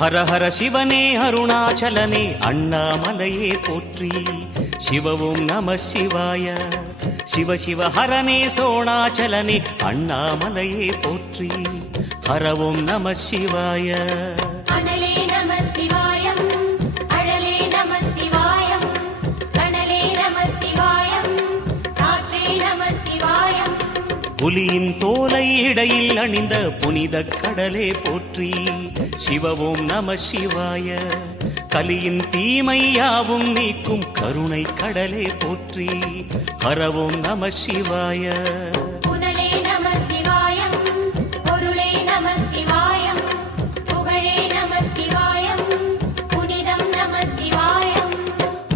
ஹர ஹர சிவனே அருணாச்சலனே அண்ணாமலையே போற்றி. சிவவும் நம சிவாய. சிவ சிவ ஹரனே சோணாச்சலனே அண்ணாமலையே போற்றி. ஹரவும் நம சிவாய. அனலே நம சிவாயம், அழலே நம சிவாயம், கனலே நம சிவாயம், காற்றே நம சிவாயம். புலியின் தோலை இடையில் அணிந்த புனித கடலே போற்றி. சிவவும் நம சிவாய. கலியின் தீமையாவும் நீக்கும் கருணை கடலே போற்றி. ஹரவும் நம சிவாய. புனலே நம சிவாயம், பொருளே நம சிவாயம், புகழே நம சிவாயம், புனிதம் நம சிவாயம்.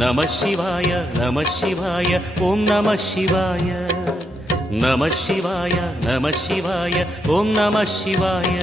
நம சிவாய நம சிவாய ஓம் நம சிவாய. நம சிவாய நம சிவாய ஓம் நம சிவாய.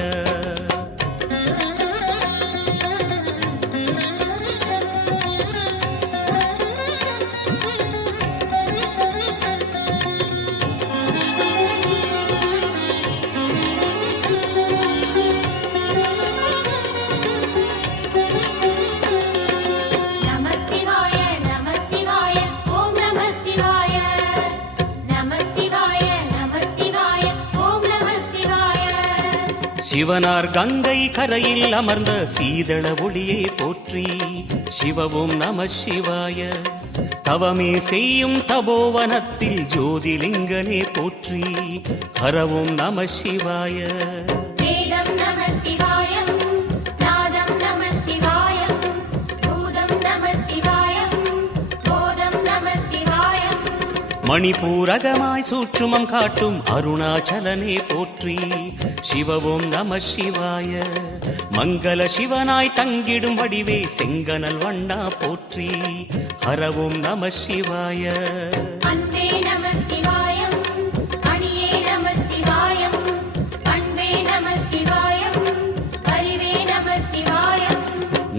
சிவனார் கங்கை கரையில் அமர்ந்த சீதள ஒளியே போற்றி. சிவவும் நம சிவாய. தவமே செய்யும் தபோவனத்தில் ஜோதிலிங்கனே போற்றி. ஹரவும் நம சிவாய. வேதம் நம சிவாயம், நாதம் நம சிவாயம், பூதம் நம சிவாயம், போதம் நம சிவாயம். மணிபூரகமாய் சூட்சுமம் காட்டும் அருணாச்சலனே போற்றி. சிவவும் நம சிவாய. மங்கள சிவனாய் தங்கிடும் வடிவே செங்கனல் வண்ணா போற்றி. ஹரவும் நம சிவாய. அன்பே நம சிவாயம், அணியே நம சிவாயம், அன்பே நம சிவாயம், அறிவே நம சிவாயம்.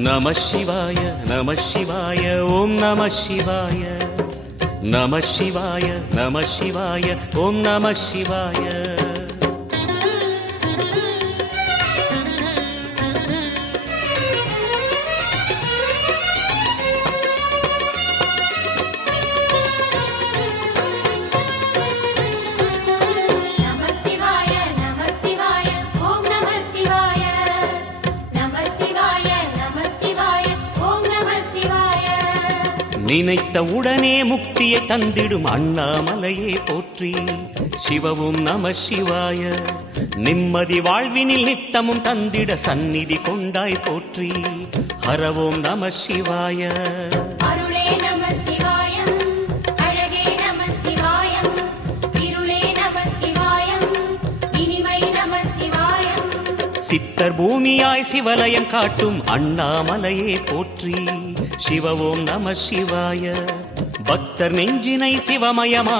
நம சிவாய நம சிவாய ஓம் நம சிவாய. நம சிவாய நம சிவாய ஓம் நம சிவாய. நினைத்த உடனே முக்தியை தந்திடும் அண்ணாமலையே போற்றி. சிவவும் நம சிவாய. நிம்மதி வாழ்வினில் நித்தமும் தந்திட சந்நிதி கொண்டாய் போற்றி. ஹரவும் நம சிவாய. அருளே நம சிவாயம், அழகே நம சிவாயம், இருளே நம சிவாயம், இனிமை நம சிவாயம். சித்தர் பூமியாய் சிவலயம் காட்டும் அண்ணாமலையே போற்றி. சிவவும் நம சிவாய. பக்தர் நெஞ்சினை சிவமயமா